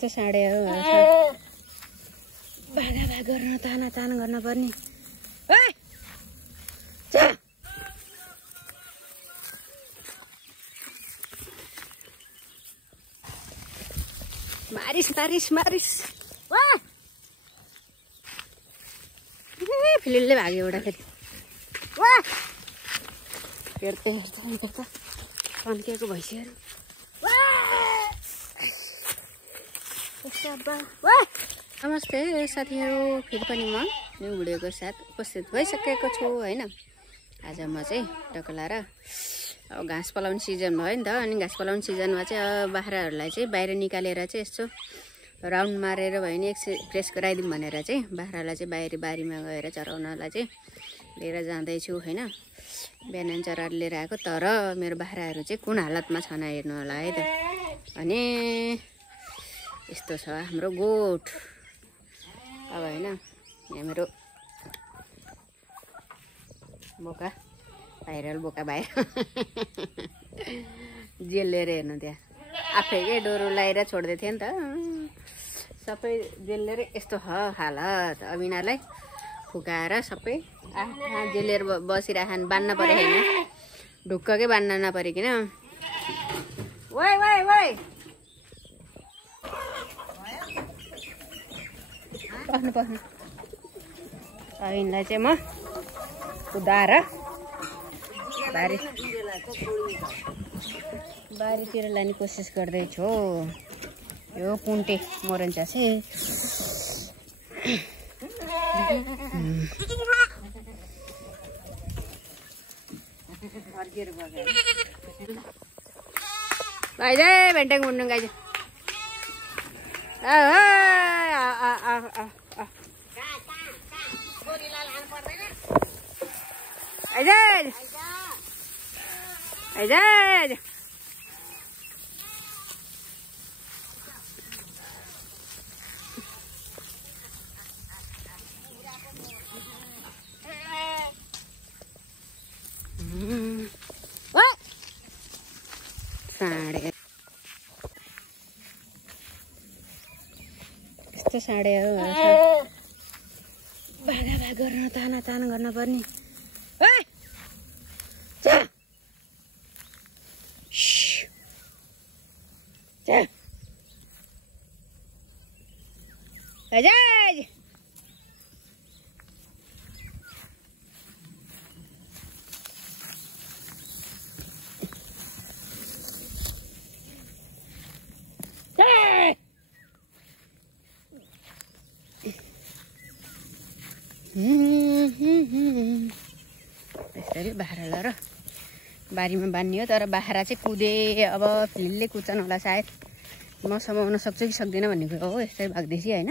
यस्तो साँडेहरू भागा भाग गर्न तान गर्न पर्ने। मारिस वाह फिलिलले भाग्यो एउटा फेरि। वाह हेर्दै तन्केको भैँसीहरू। नमस्ते साथीहरू, फेरि पनि म न्यू भिडियोको साथ उपस्थित भइसकेको छु होइन। आज म चाहिँ टकला र अब घाँस पलाउने सिजन भयो नि त। अनि घाँस पलाउने सिजनमा चाहिँ बाख्राहरूलाई चाहिँ बाहिर निकालेर चाहिँ यस्तो राउन्ड मारेर भयो नि फ्रेस गराइदिउँ भनेर चाहिँ बाख्रालाई चाहिँ बाहिर बारीमा गएर चराउनलाई चाहिँ लिएर जाँदैछु होइन। बिहान चराहरू लिएर आएको, तर मेरो बाख्राहरू चाहिँ कुन हालतमा छन् हेर्नु होला है त। अनि यस्तो छ हाम्रो गोठ अब होइन। यहाँ मेरो बोका भाइरल बोका बाहिर जेल लिएर हेर्नु, त्यहाँ आफैकै डोरो लगाएर छोड्दै थियो नि त। सबै जेल लिएर यस्तो हालत। अब यिनीहरूलाई फुकाएर सबै जेल लिएर बसिराखन्, बान्न पऱ्यो होइन, ढुक्ककै बान्न नपरिकन। वाइ वाइ वाइ पस्नु अब यिनलाई चाहिँ म कुदाएर बारीतिर लाने कोसिस गर्दैछु। यो पुन्टे मोरन्चा चाहिँ गाइज भेन्टाङ मुन्नु गाइज यस्तो साँडेहरू भागा भाग गर्न तान गर्न पर्ने। यसरी बाख्रालाई र बारीमा बान्ने हो। तर बाख्रा चाहिँ कुदे अब फिलिलले कुद्छन् होला सायद, म समाउन सक्छु कि सक्दिनँ भन्ने कुरो हो। यसरी भाग्दैछु होइन।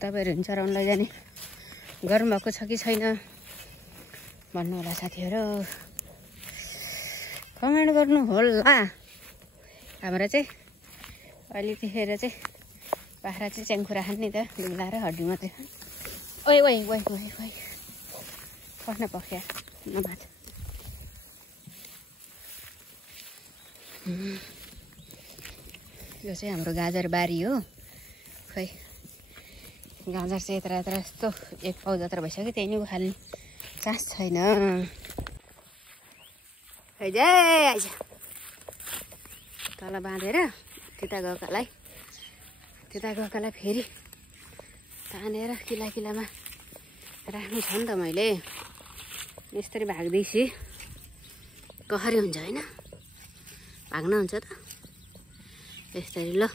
तपाईँहरू पनि चराउन लैजाने गर्नु भएको छ कि छैन भन्नु होला साथीहरू, कमेन्ट गर्नु होला। हाम्रो चाहिँ अहिले त्यतिखेर चाहिँ बाख्रा चाहिँ च्याङखुरा खान् नि त, दुब्ला र हड्डी मात्रै खान्। ओइ ओइ ओइ ओइ ओइ पस्न पख्या नबाज। यो चाहिँ हाम्रो गाजर बारी हो। खै गाजर चाहिँ यत्र यत्र यस्तो एक पाउ जत्र भइसक्यो, त्यही नै उखाल्ने चान्स छैन। आइज आइज तल बाँधेर त्यता गएकालाई फेरि तानेर किलामा राख्नु छ नि त। मैले यसरी भाग्दैछु, कहरी हुन्छ होइन, भाग्न हुन्छ त यसरी। ल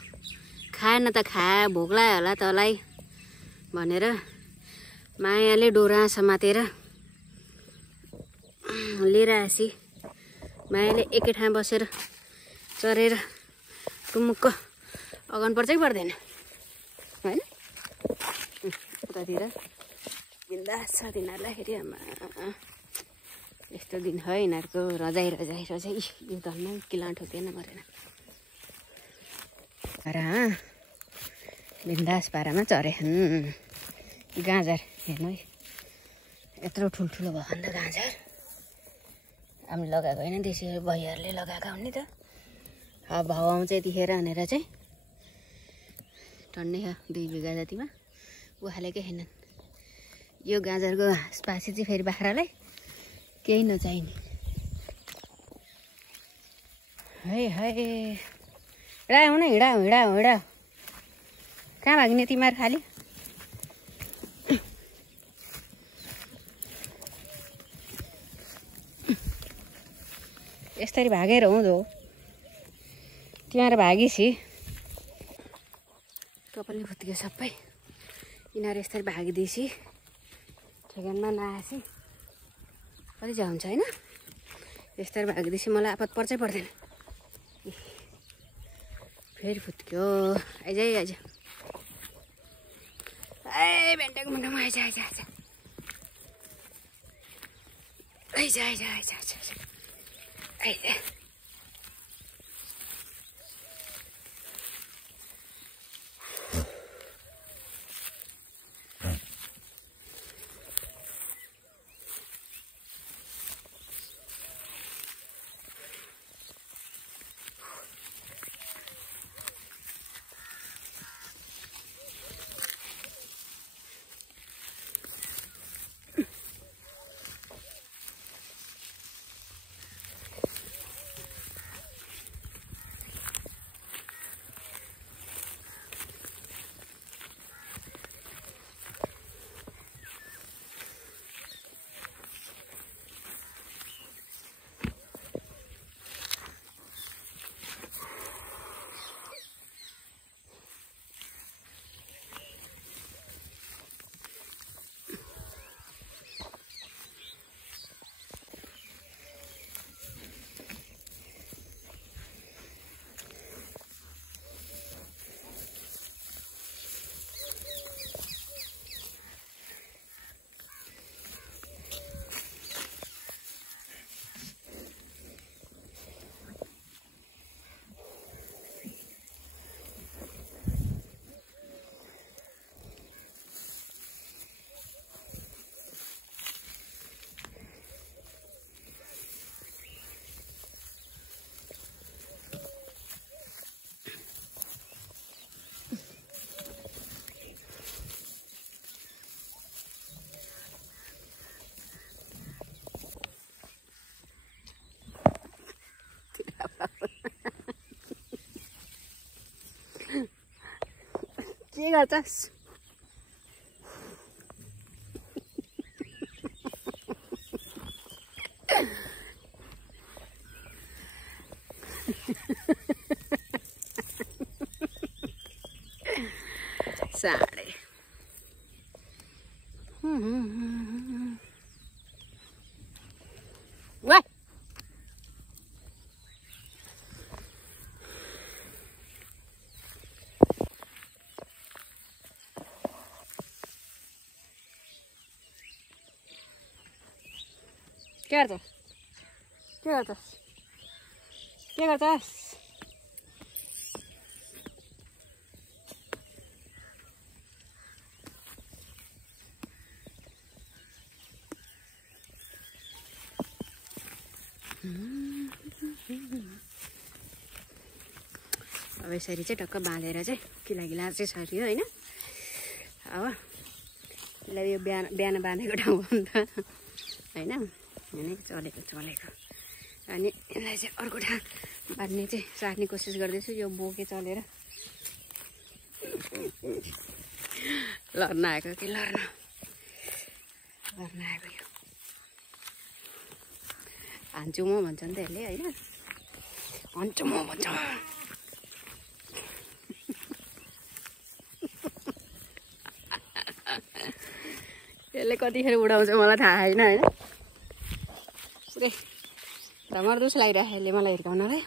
खाएन त खाए, भोक लाग्यो होला तँलाई भनेर मायाले डोरा समातेर लिएर आएपछि मायाले एकै ठाउँ बसेर चरेर टुमुक्क अगाउनु पर्छ कि पर्दैन होइन। उतातिर बिन्दास छ तिनीहरूलाई फेरि। आमा यस्तो दिन है यिनीहरूको रजाइ यो धनमा किला ठोक्दैन मरेन र बिन्दास पारामा चरेछन्। गाजर हेर्नु है, यत्रो ठुल्ठुलो भयो नि त गाजर। हामीले लगाएको होइन, देशी भैयाहरूले लगाएका हुन् नि त। अब भाउ आउँछ यतिखेर भनेर चाहिँ टन्नै छ 2 बिघा जतिमा उखालेकै छैनन्। यो गाजरको घाँसपासी चाहिँ फेरि बाख्रालाई केही नचाहिने। है है हिँडा हुन हिँडा हिँडा हिँडा कहाँ भाग्ने तिमीहरू खाली? यसरी भागेर हुँदो तिमीहरू भागेछि कपालले फुत्क्यो सबै। यिनीहरू यसरी भागिदिएपछि ठेगानमा नआएपछि कति हुन्छ होइन? यसरी भागिदिएपछि मलाई आपत पर्छै पर्दैन। फेरि फुत्क्यो आइज आइज ए भेन्टाको मुन्टामा आइज आइज आइज आइज आइज आइज आइज आइज के गर्छस्? साडे वाह के गर्छस्? के गर्छस्? के गर्छस्? अब यसरी चाहिँ टक्क बाँधेर चाहिँ किला चाहिँ सकियो होइन। अब यसलाई यो बिहान बाँधेको ठाउँ हो नि त होइन। होइन चलेको अनि यसलाई चाहिँ अर्को ठाउँ बाँध्ने चाहिँ सार्ने कोसिस गर्दैछु। यो बोके चलेर लड्न आएको कि लड्न आएको यो हान्छु म भन्छ नि त यसले होइन। हान्छु म भन्छ। यसले कतिखेर उडाउँछ मलाई थाहा छैन होइन। पुरै धमरदुस लागिरहेको यसले मलाई हिर्काउनलाई।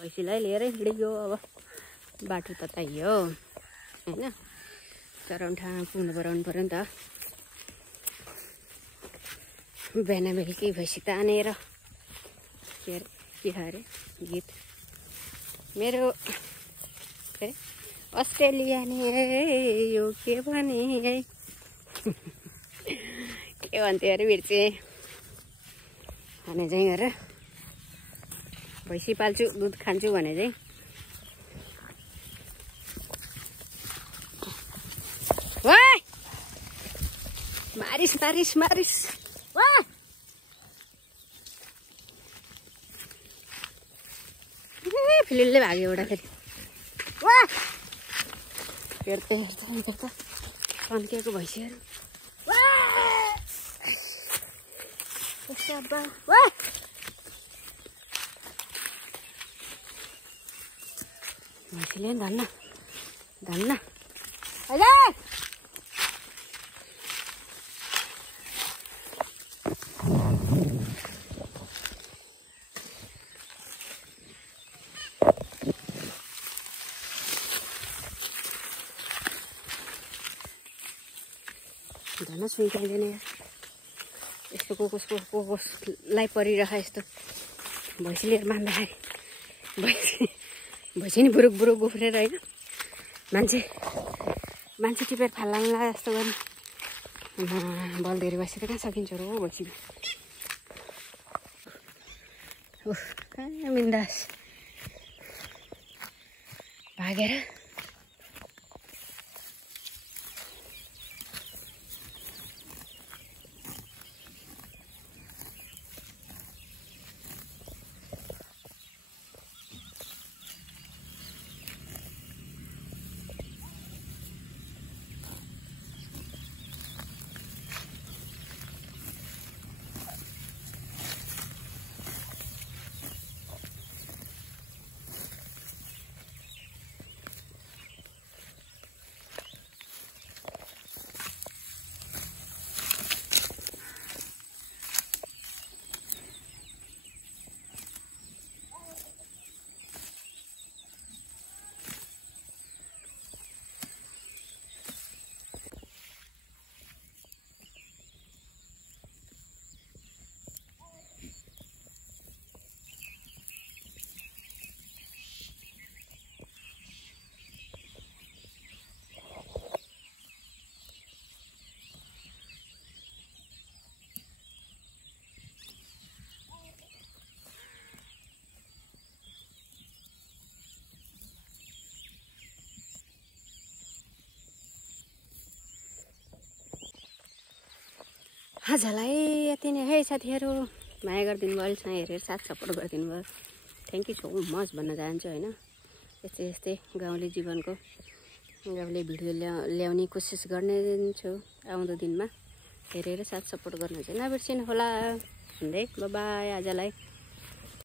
भैँसीलाई लिएरै हिँडियो। अब बाटो त यो होइन, चराउनु ठाउँ पुग्नु पराउनु पऱ्यो नि त। बिहान बेलुकी भैँसी तानेर के अरे गीत मेरो के अरे अस्ट्रेलिया नि यो के भने है के भन्थ्यो अरे बिर्से भने चाहिँ गरेर भैँसी पाल्छु दुध खान्छु भने चाहिँ वाह मारिस मारिस मारिस वाह फिलिलले भाग्यो एउटा फेरि वाह हेर्दै हेर्दा तन्किएको भैँसीहरू वाह भैँसीले धन्न धन्न धन्न सुइकाइदिने यस्तो कसलाई परिरह यस्तो भैँसीले मान्दाखेरि भैँसी नि बुरुक बुरुक उफ्रेर होइन मान्छे टिपेर फाल्ला जस्तो गर्नु बलदेरी बसेर कहाँ सकिन्छ र भैँसी कहाँ बिन्दास भागेर आजलाई यति नै है साथीहरू माया गरिदिनु भयो अहिलेसम्म हेरेर साथ सपोर्ट गरिदिनु भयो थ्याङ्क यू सो मच भन्न चाहन्छु होइन यस्तै यस्तै गाउँले जीवनको गाउँले भिडियो ल्याउने कोसिस गर्ने छु आउँदो दिनमा हेरेर साथ सपोर्ट गर्न चाहिँ नबिर्सिनु होला भन्दै बाई आजलाई